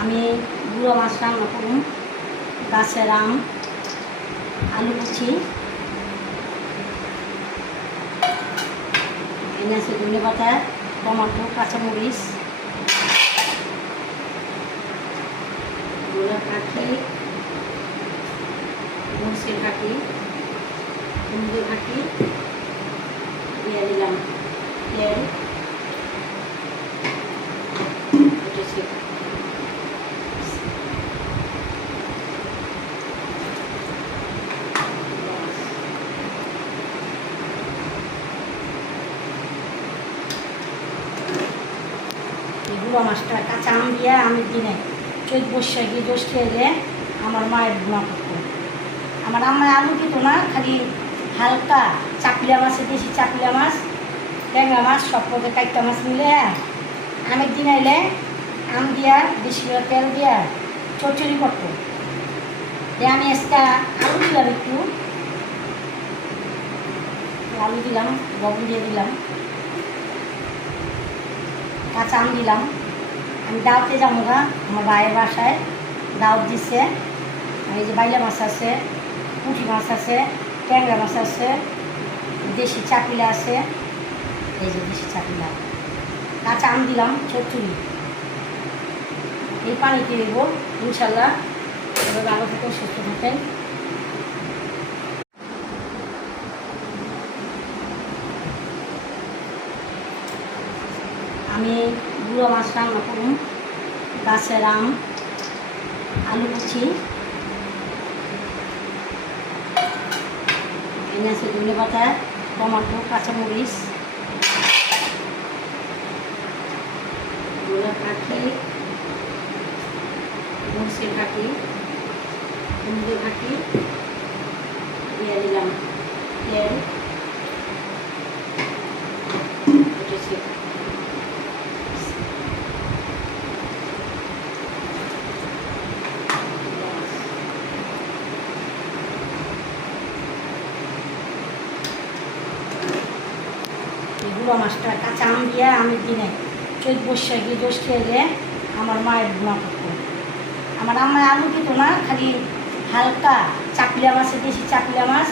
আমি গুঁড়ো মাছ রান্না করুন, গাছের আম, আলু কুচি, এনে আছে ধনে পাতা, টমাটো, কাঁচামরিচ, গোলাপ কাঠি, মরিচের কাঠি, হলুদের কাঠি দিয়ে দিলাম তেল, গুঁড়ো মাছটা কাঁচা আম দিয়ে আমের দিনে চৈত বৈশাখী জ্যৈষ্ঠ এলে আমার মায়ের গুঁড়া করতো। আমার আম্মায় আলু দিত না, খালি হালকা চাপলিয়া মাছের দেশি চাপলিয়া মাছ, ট্যাংরা মাছ, সব পথে কাইটা মাছ মিলে আমের দিনে এলে আম দিয়া বেশি করে তেল দিয়া চচ্চড়ি করতো। আমি আজকে আলু দিলাম, একটু আলু দিলাম, লবণ দিয়ে দিলাম, কাঁচা আম দিলাম। আমি দাওয়াতে যাবো গা, আমার ভাইয়ের বাসায় দাওয়াত দিচ্ছে। এই যে বাইলা মাছ আছে, পুঁটি মাছ আছে, ট্যাংরা মাছ আছে, দেশি চাপিলা আছে, এই যে দেশি চাপিলা, কাঁচা আম দিলাম, চচ্চড়ি। এই পানিতে দেব ইনশাল্লাহ। এবার ভালো থাকেন, সুস্থ থাকেন। আমি গুঁড়ো মাছ রান্না করুন, গাছের আম, আলু কুচি, এনে আছে ধনে পাতা, টমাটো, কাঁচামরিচ, গোলাপ কাঠি, মরিচের কাঠি, হলুদের কাঠি দিয়ে দিলাম তেল, গুঁড়ো মাছটা কাঁচা আম দিয়ে আমের দিনে চৈত বৈশাখী জ্যৈষ্ঠ এলে আমার মায়ের গুঁড়া করতো। আমার আম্মায় আলু দিত না, খালি হালকা চাপলিয়া মাছের দেশি চাপলিয়া মাছ,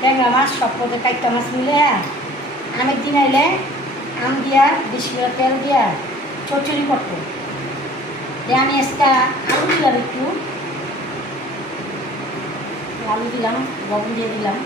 ট্যাংরা মাছ, সব পথে কাইটা মাছ মিলে আমের দিনে এলে আম দিয়া বেশি করে তেল দিয়া চচ্চড়ি করতো। আমি আজকে আলু দিলাম, একটু আলু দিলাম, লবণ দিয়ে দিলাম,